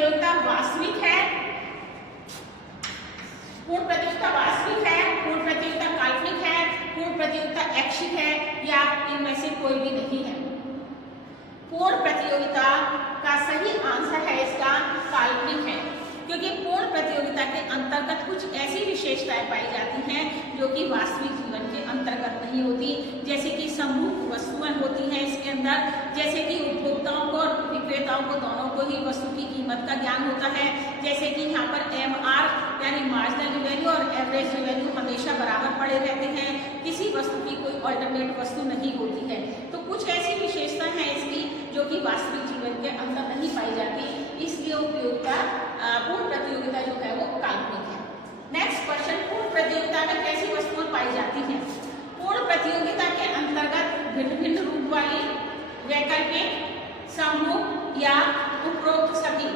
प्रतियोगिता वास्तविक है, पूर्ण प्रतियोगिता वास्तविक है, पूर्ण प्रतियोगिता काल्पनिक है, पूर्ण प्रतियोगिता ऐच्छिक है, या इनमें से कोई भी नहीं है। पूर्ण प्रतियोगिता का सही आंसर है इसका काल्पनिक है, क्योंकि पूर्ण प्रतियोगिता के अंतर्गत कुछ ऐसी विशेषताएं पाई जाती हैं जो कि वास्तविक जीवन के अंतर्गत नहीं होती, जैसे कि समरूप वस्तुएं होती हैं इसके अंदर, जैसे कि उपभोक्ताओं को और विक्रेताओं को दोनों को ही वस्तु की कीमत का ज्ञान होता है, जैसे कि यहाँ पर MR यानी मार्जिनल रिवेन्यू और एवरेज रिवेन्यू हमेशा बराबर पड़े रहते हैं, किसी वस्तु की कोई ऑल्टरनेट वस्तु नहीं होती है। तो कुछ ऐसी विशेषता है इसकी जो कि वास्तविक जीवन के अंदर नहीं पाई जाती, इसलिए उपयोगिता पूर्ण प्रतियोगिता जो है वो काल्पनिक है। नेक्स्ट क्वेश्चन, पूर्ण प्रतियोगिता में कैसी वस्तुएं पाई जाती हैं? पूर्ण प्रतियोगिता के अंतर्गत भिन्न भिन्न रूप वाली, वैकल्पिक, समरूप या उपरोक्त सभी।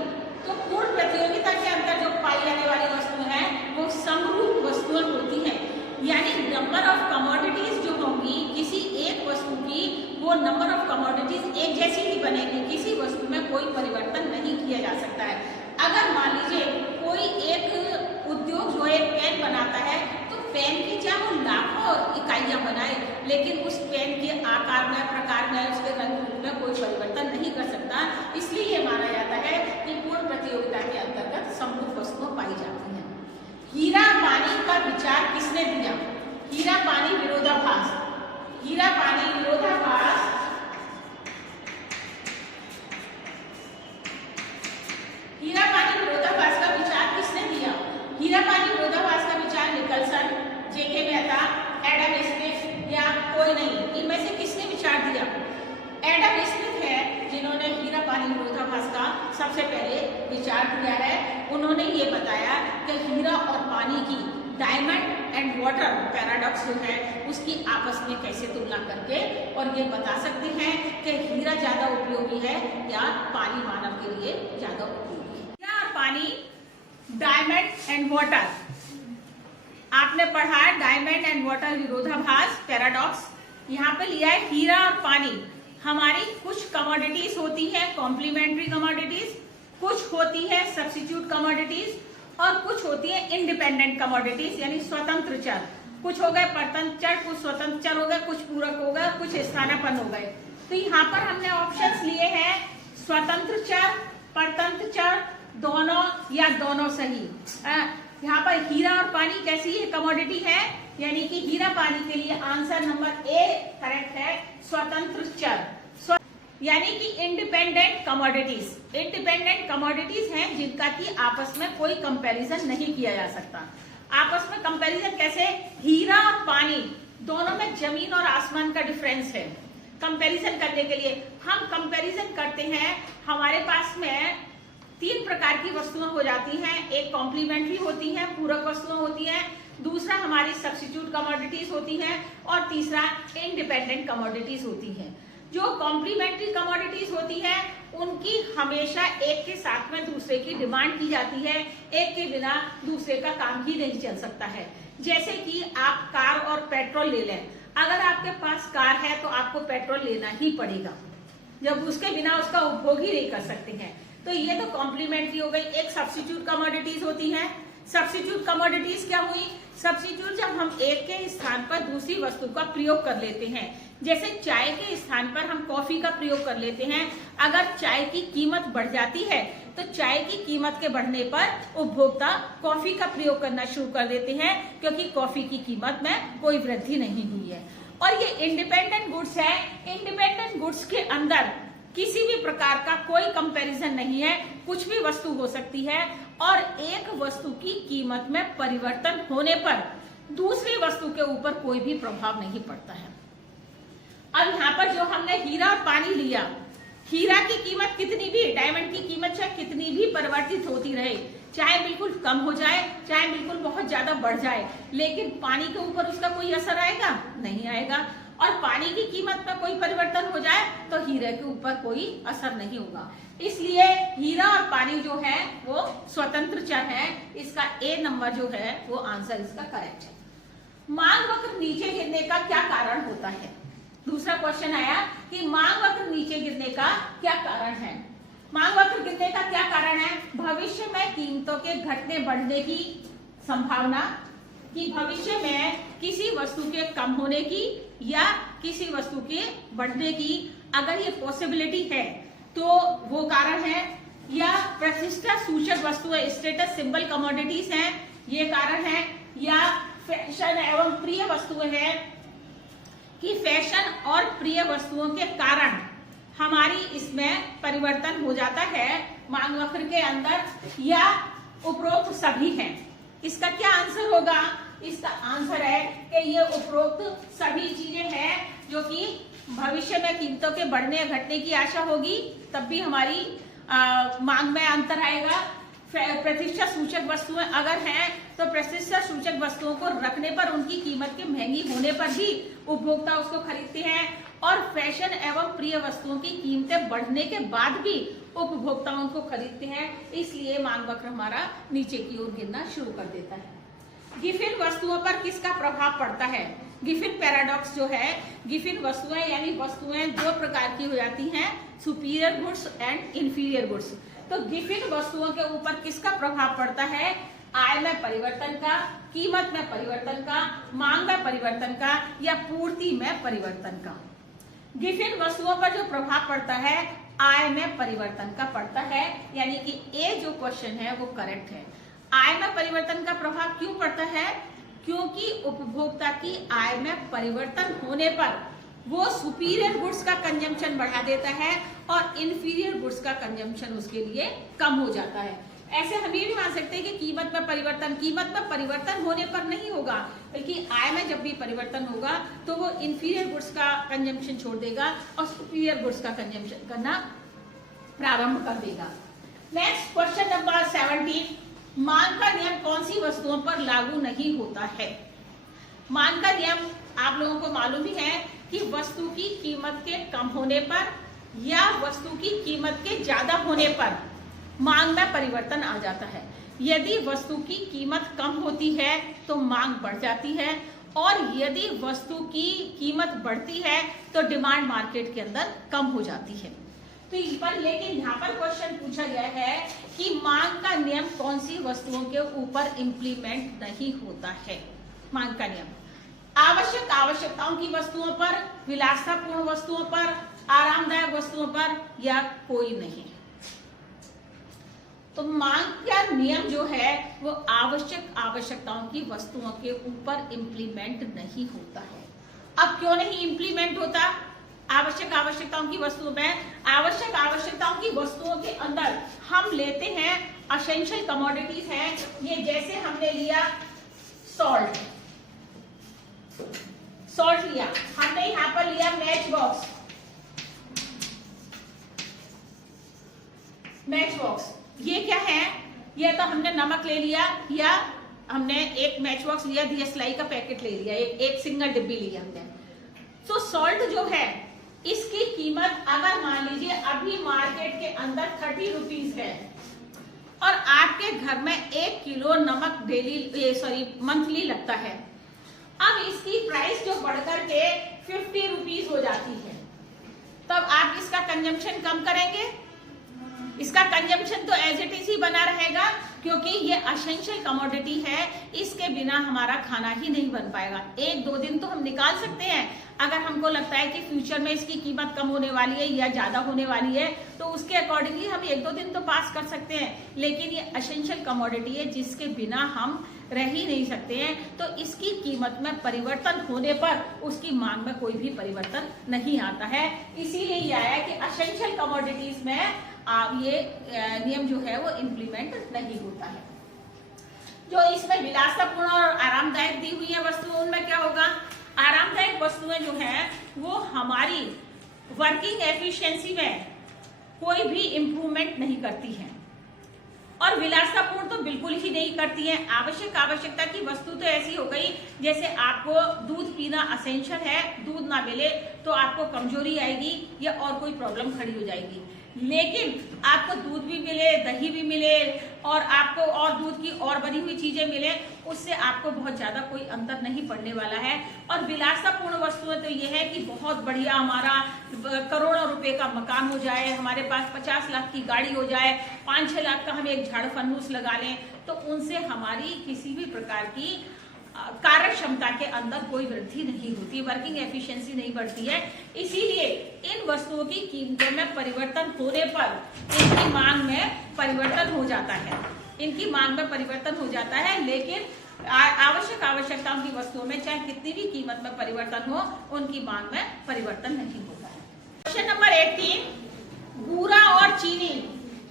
तो पूर्ण प्रतियोगिता के अंदर जो पाई जाने वाली वस्तुएं हैं वो समरूप वस्तुएं होती हैं, यानी नंबर ऑफ कमोडिटीज जो होंगी किसी एक वस्तु की, वो नंबर ऑफ कमोडिटीज एक जैसी ही बनेगी, किसी वस्तु में कोई परिवर्तन नहीं किया जा सकता है। अगर मान लीजिए कोई एक उद्योग जो एक पेन बनाता है, तो पेन की चाहे वो लाखों इकाइयां बनाए, लेकिन उस पेन के आकार में, प्रकार में, उसके रंग रूप में कोई परिवर्तन नहीं कर सकता। इसलिए ये माना जाता है कि पूर्ण प्रतियोगिता के अंतर्गत समरूप वस्तुएं पाई जाती हैं। हीरा पानी का विचार किसने दिया? हीरा पानी विरोधाभास, हीरा पानी विरोधाभास हीरा पानी विरोधाभास का विचार किसने दिया? हीरा पानी विरोधाभास का विचार निकलसन, जेके मेहता, एडम स्मिथ या कोई नहीं, इनमें से किसने विचार दिया? एडम स्मिथ है जिन्होंने हीरा पानी विरोधाभास का सबसे पहले विचार दिया है। उन्होंने ये बताया कि हीरा और पानी की डायमंड एंड वाटर पैराडॉक्स जो है उसकी आपस में कैसे तुलना करके और ये बता सकते हैं कि हीरा ज्यादा उपयोगी है या पानी मानव के लिए ज्यादा उपयोगी है। हीरा और पानी, डायमंड एंड वाटर, आपने पढ़ा है डायमंड एंड वाटर विरोधाभास पैराडॉक्स। यहाँ पे लिया है हीरा और पानी, हमारी कुछ कमोडिटीज होती है कॉम्प्लीमेंट्री कमोडिटीज, कुछ होती है सब्स्टिट्यूट कमोडिटीज और कुछ होती है इंडिपेंडेंट कमोडिटीज यानी स्वतंत्र चर। कुछ हो गए परतंत्र चर, कुछ स्वतंत्र चर हो गए, कुछ पूरक हो गए, कुछ स्थानापन्न हो गए। तो यहाँ पर हमने ऑप्शंस लिए हैं स्वतंत्र चर, परतंत्र चर, दोनों या दोनों सही। यहाँ पर हीरा और पानी कैसी है कमोडिटी है, यानी कि हीरा पानी के लिए आंसर नंबर ए करेक्ट है, स्वतंत्र चर यानी कि इंडिपेंडेंट कमोडिटीज। इंडिपेंडेंट कमोडिटीज हैं जिनका कि आपस में कोई कंपैरिजन नहीं किया जा सकता। आपस में कंपैरिजन कैसे? हीरा और पानी दोनों में जमीन और आसमान का डिफरेंस है। कंपैरिजन करने के लिए हम कंपैरिजन करते हैं, हमारे पास में तीन प्रकार की वस्तुएं हो जाती हैं, एक कॉम्प्लीमेंट्री होती है, पूरक वस्तुएं होती हैं, दूसरा हमारी सब्स्टिट्यूट कमोडिटीज होती हैं और तीसरा इंडिपेंडेंट कमोडिटीज होती हैं। जो कॉम्प्लीमेंट्री कमोडिटीज होती है उनकी हमेशा एक के साथ में दूसरे की डिमांड की जाती है, एक के बिना दूसरे का काम ही नहीं चल सकता है। जैसे कि आप कार और पेट्रोल ले लें, अगर आपके पास कार है तो आपको पेट्रोल लेना ही पड़ेगा, जब उसके बिना उसका उपभोग ही नहीं कर सकते हैं। तो ये तो कॉम्प्लीमेंट्री हो गई। एक सब्स्टिट्यूट कमोडिटीज होती है। सब्स्टिट्यूट कमोडिटीज क्या हुई? सब्स्टिट्यूट जब हम एक के स्थान पर दूसरी वस्तु का प्रयोग कर लेते हैं, जैसे चाय के स्थान पर हम कॉफी का प्रयोग कर लेते हैं। अगर चाय की कीमत बढ़ जाती है तो चाय की कीमत के बढ़ने पर उपभोक्ता कॉफी का प्रयोग करना शुरू कर देते हैं, क्योंकि कॉफी की कीमत में कोई वृद्धि नहीं हुई है। और ये इंडिपेंडेंट गुड्स है। इंडिपेंडेंट गुड्स के अंदर किसी भी प्रकार का कोई कंपैरिजन नहीं है, कुछ भी वस्तु हो सकती है और एक वस्तु की कीमत में परिवर्तन होने पर दूसरी वस्तु के ऊपर कोई भी प्रभाव नहीं पड़ता है। अब यहाँ पर जो हमने हीरा और पानी लिया, हीरा की कीमत कितनी भी, डायमंड की कीमत चाहे कितनी भी परिवर्तित होती रहे, चाहे बिल्कुल कम हो जाए चाहे बिल्कुल बहुत ज्यादा बढ़ जाए, लेकिन पानी के ऊपर उसका कोई असर आएगा? नहीं आएगा। और पानी की कीमत में कोई परिवर्तन हो जाए तो हीरे के ऊपर कोई असर नहीं होगा। इसलिए हीरा और पानी जो है वो स्वतंत्र चर है। इसका ए नंबर जो है वो आंसर इसका करेक्ट है। मांग वक्र नीचे गिरने का क्या कारण होता है? दूसरा क्वेश्चन आया कि मांग वक्र नीचे गिरने का क्या कारण है। मांग वक्र गिरने का क्या कारण है? भविष्य में कीमतों के घटने बढ़ने की संभावना, कि भविष्य में किसी वस्तु के कम होने की या किसी वस्तु के बढ़ने की अगर ये पॉसिबिलिटी है तो वो कारण है, या प्रतिष्ठा सूचक वस्तुएं स्टेटस सिंबल कमोडिटीज हैं ये कारण है, या फैशन एवं प्रिय वस्तुएं हैं कि फैशन और प्रिय वस्तुओं के कारण हमारी इसमें परिवर्तन हो जाता है मांग वक्र के अंदर, या उपरोक्त सभी हैं। इसका क्या आंसर होगा? इसका आंसर है कि ये उपरोक्त सभी चीजें हैं जो कि भविष्य में कीमतों के बढ़ने या घटने की आशा होगी तब भी हमारी मांग में अंतर आएगा। प्रतिष्ठा सूचक वस्तुएं अगर हैं तो प्रतिष्ठा सूचक वस्तुओं को रखने पर उनकी कीमत के महंगी होने पर भी उपभोक्ता उसको खरीदते हैं, और फैशन एवं प्रिय वस्तुओं की कीमतें बढ़ने के बाद भी उपभोक्ता उनको खरीदते हैं, इसलिए मांग वक्र हमारा नीचे की ओर गिरना शुरू कर देता है। गिफिन वस्तुओं पर किसका प्रभाव पड़ता है? गिफिन पैराडॉक्स जो है, गिफिन वस्तुएं यानी वस्तुएं दो प्रकार की हो जाती हैं, superior goods and inferior goods. तो गिफिन वस्तुओं के ऊपर किसका प्रभाव पड़ता है? आय में परिवर्तन का, कीमत में परिवर्तन का, मांग में परिवर्तन का, या पूर्ति में परिवर्तन का। गिफिन वस्तुओं पर जो प्रभाव पड़ता है आय में परिवर्तन का पड़ता है, यानी कि ए जो क्वेश्चन है वो करेक्ट है। आय में परिवर्तन का प्रभाव क्यों पड़ता है? क्योंकि उपभोक्ता की आय में परिवर्तन होने पर वो सुपीरियर गुड्स का कंजम्पशन बढ़ा देता है और इंफीरियर गुड्स का कंजम्पशन उसके लिए कम हो जाता है। ऐसे हम ये भी मान सकते हैं कि कीमत में परिवर्तन होने पर नहीं होगा, बल्कि आय में जब भी परिवर्तन होगा तो वो इंफीरियर गुड्स का कंजम्पशन छोड़ देगा और सुपीरियर गुड्स का कंजम्पशन करना प्रारंभ कर देगा। नेक्स्ट क्वेश्चन नंबर 17, मांग का नियम कौन सी वस्तुओं पर लागू नहीं होता है? मांग का नियम आप लोगों को मालूम ही है कि वस्तु की कीमत के कम होने पर या वस्तु की कीमत के ज्यादा होने पर मांग में परिवर्तन आ जाता है। यदि वस्तु की कीमत कम होती है तो मांग बढ़ जाती है, और यदि वस्तु की कीमत बढ़ती है तो डिमांड मार्केट के अंदर कम हो जाती है। तो इस पर लेकिन यहाँ पर क्वेश्चन पूछा गया है कि मांग का नियम कौन सी वस्तुओं के ऊपर इम्प्लीमेंट नहीं होता है? मांग का नियम आवश्यकताओं की वस्तुओं पर, विलासतापूर्ण वस्तुओं पर, आरामदायक वस्तुओं पर, या कोई नहीं। तो मांग का नियम जो है वो आवश्यकताओं की वस्तुओं के ऊपर इम्प्लीमेंट नहीं होता है। अब क्यों नहीं इम्प्लीमेंट होता? आवश्यकताओं की वस्तुओं में, आवश्यकताओं की वस्तुओं के अंदर हम लेते हैं असेंशियल कमोडिटीज हैं, ये जैसे हमने लिया सॉल्ट लिया, हमने यहाँ पर लिया मैच बॉक्स, ये क्या है? ये तो हमने नमक ले लिया, या हमने एक मैच बॉक्स लिया, दियसलाई का पैकेट ले लिया, एक सिंगल डिब्बी लिया हमने। तो सॉल्ट जो है इसकी कीमत अगर मान लीजिए अभी मार्केट के अंदर 30 रुपीज है, और आपके घर में 1 किलो नमक मंथली लगता है, अब इसकी प्राइस जो बढ़कर के 50 रुपीज हो जाती है, तब आप इसका कंजम्पशन कम करेंगे? इसका कंजम्पशन तो एज इट इज ही बना रहेगा, क्योंकि ये असेंशियल कमोडिटी है, इसके बिना हमारा खाना ही नहीं बन पाएगा। 1-2 दिन तो हम निकाल सकते हैं अगर हमको लगता है कि फ्यूचर में इसकी कीमत कम होने वाली है या ज्यादा होने वाली है, तो उसके अकॉर्डिंगली हम 1-2 दिन तो पास कर सकते हैं, लेकिन ये असेंशियल कमोडिटी है जिसके बिना हम रह ही नहीं सकते हैं। तो इसकी कीमत में परिवर्तन होने पर उसकी मांग में कोई भी परिवर्तन नहीं आता है। इसीलिए ये आया कि असेंशियल कमोडिटीज में ये नियम जो है वो इम्प्लीमेंट नहीं होता है। जो इसमें विलासपूर्ण और आरामदायक दी हुई है वस्तुएं, उनमें क्या होगा? आरामदायक वस्तुएं जो हैं वो हमारी वर्किंग एफिशिएंसी में कोई भी इम्प्रूवमेंट नहीं करती हैं, और विलासपूर्ण तो बिल्कुल ही नहीं करती है। आवश्यकता की वस्तु तो ऐसी हो गई जैसे आपको दूध पीना असेंशियल है, दूध ना मिले तो आपको कमजोरी आएगी या और कोई प्रॉब्लम खड़ी हो जाएगी। लेकिन आपको दूध भी मिले, दही भी मिले और आपको और दूध की और बनी हुई चीजें मिले, उससे आपको बहुत ज्यादा कोई अंतर नहीं पड़ने वाला है। और विलासतापूर्ण वस्तुएं तो ये है कि बहुत बढ़िया हमारा करोड़ों रुपए का मकान हो जाए, हमारे पास 50 लाख की गाड़ी हो जाए, 5-6 लाख का हम एक झाड़ फन्नूस लगा लें, तो उनसे हमारी किसी भी प्रकार की कार्य क्षमता के अंदर कोई वृद्धि नहीं होती, वर्किंग एफिशिएंसी नहीं बढ़ती है। इसीलिए इन वस्तुओं की कीमतों में परिवर्तन होने पर इनकी मांग में परिवर्तन हो जाता है, इनकी मांग में परिवर्तन हो जाता है, लेकिन आवश्यकताओं की वस्तुओं में चाहे कितनी भी कीमत में परिवर्तन हो, उनकी मांग में परिवर्तन नहीं होता है। क्वेश्चन नंबर 18, बूरा और चीनी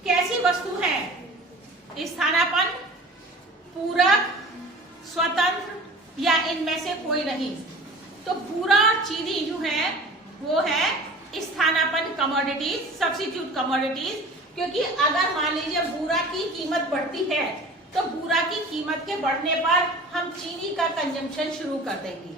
कैसी वस्तु है? स्थानापन्न, पूरक, स्वतंत्र या इनमें से कोई नहीं? तो बूरा और चीनी जो है वो है स्थानापन्न कमोडिटीज, सब्स्टिट्यूट कमोडिटीज। क्योंकि अगर मान लीजिए बूरा की कीमत बढ़ती है तो बूरा की कीमत के बढ़ने पर हम चीनी का कंजम्पशन शुरू कर देंगे,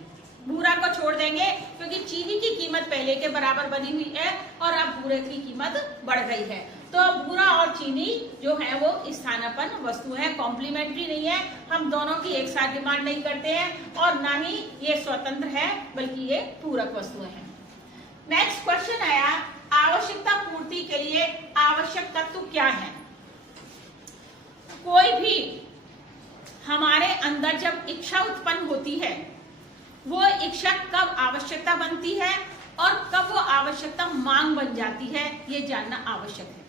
बूरा को छोड़ देंगे, क्योंकि चीनी की कीमत पहले के बराबर बनी हुई है और अब बूरे की कीमत बढ़ गई है। तो बूरा और चीनी जो है वो स्थानापन्न वस्तु है, कॉम्प्लीमेंट्री नहीं है, हम दोनों की एक साथ डिमांड नहीं करते हैं और ना ही ये स्वतंत्र है, बल्कि ये पूरक वस्तुएं हैं। नेक्स्ट क्वेश्चन आया, आवश्यकता पूर्ति के लिए आवश्यक तत्व क्या है? कोई भी हमारे अंदर जब इच्छा उत्पन्न होती है, वो इच्छा कब आवश्यकता बनती है और कब वो आवश्यकता मांग बन जाती है, ये जानना आवश्यक है।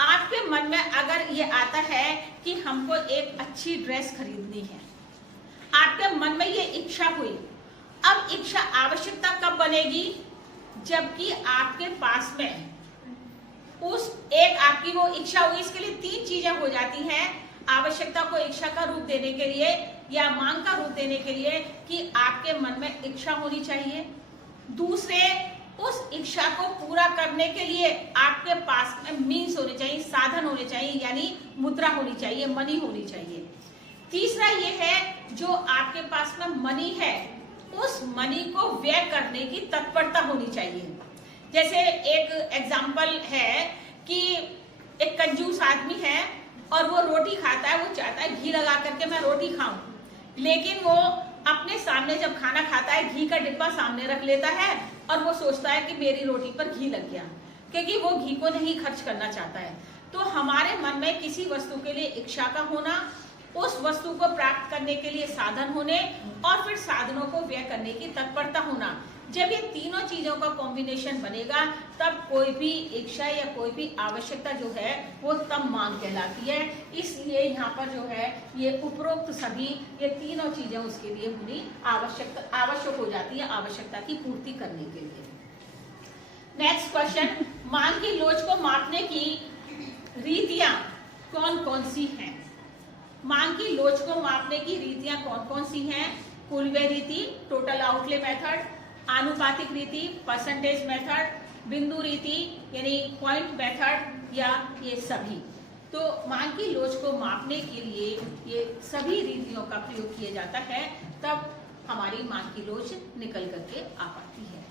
आपके मन में अगर ये आता है कि हमको एक अच्छी ड्रेस खरीदनी है, आपके मन में ये इच्छा हुई, अब इच्छा आवश्यकता कब बनेगी? जबकि आपके पास में उस एक आपकी वो इच्छा हुई, इसके लिए 3 चीजें हो जाती हैं आवश्यकता को इच्छा का रूप देने के लिए या मांग का रूप देने के लिए, कि आपके मन में इच्छा होनी चाहिए, दूसरे उस इच्छा को पूरा करने के लिए आपके पास में मीन्स होने चाहिए, साधन होने चाहिए, यानी मुद्रा होनी चाहिए, मनी होनी चाहिए, तीसरा ये है जो आपके पास में मनी है उस मनी को व्यय करने की तत्परता होनी चाहिए। जैसे एक एग्जाम्पल है कि एक कंजूस आदमी है और वो रोटी खाता है, वो चाहता है घी लगा करके मैं रोटी खाऊं, लेकिन वो अपने सामने जब खाना खाता है घी का डिब्बा सामने रख लेता है और वो सोचता है कि मेरी रोटी पर घी लग गया, क्योंकि वो घी को नहीं खर्च करना चाहता है। तो हमारे मन में किसी वस्तु के लिए इच्छा का होना, उस वस्तु को प्राप्त करने के लिए साधन होने और फिर साधनों को व्यय करने की तत्परता होना, जब ये तीनों चीजों का कॉम्बिनेशन बनेगा तब कोई भी इच्छा या कोई भी आवश्यकता जो है वो तब मांग कहलाती है। इसलिए यहाँ पर जो है ये उपरोक्त सभी ये तीनों चीजें उसके लिए होनी आवश्यक हो जाती है आवश्यकता की पूर्ति करने के लिए। नेक्स्ट क्वेश्चन, मांग की लोच को मापने की रीतियां कौन कौन सी हैं? मांग की लोच को मापने की रीतियां कौन कौन सी हैं? कुलवे रीति, टोटल आउटले मेथड, आनुपातिक रीति, परसेंटेज मेथड, बिंदु रीति यानी पॉइंट मेथड, या ये सभी। तो मांग की लोच को मापने के लिए ये सभी रीतियों का प्रयोग किया जाता है, तब हमारी मांग की लोच निकल करके आ पाती है।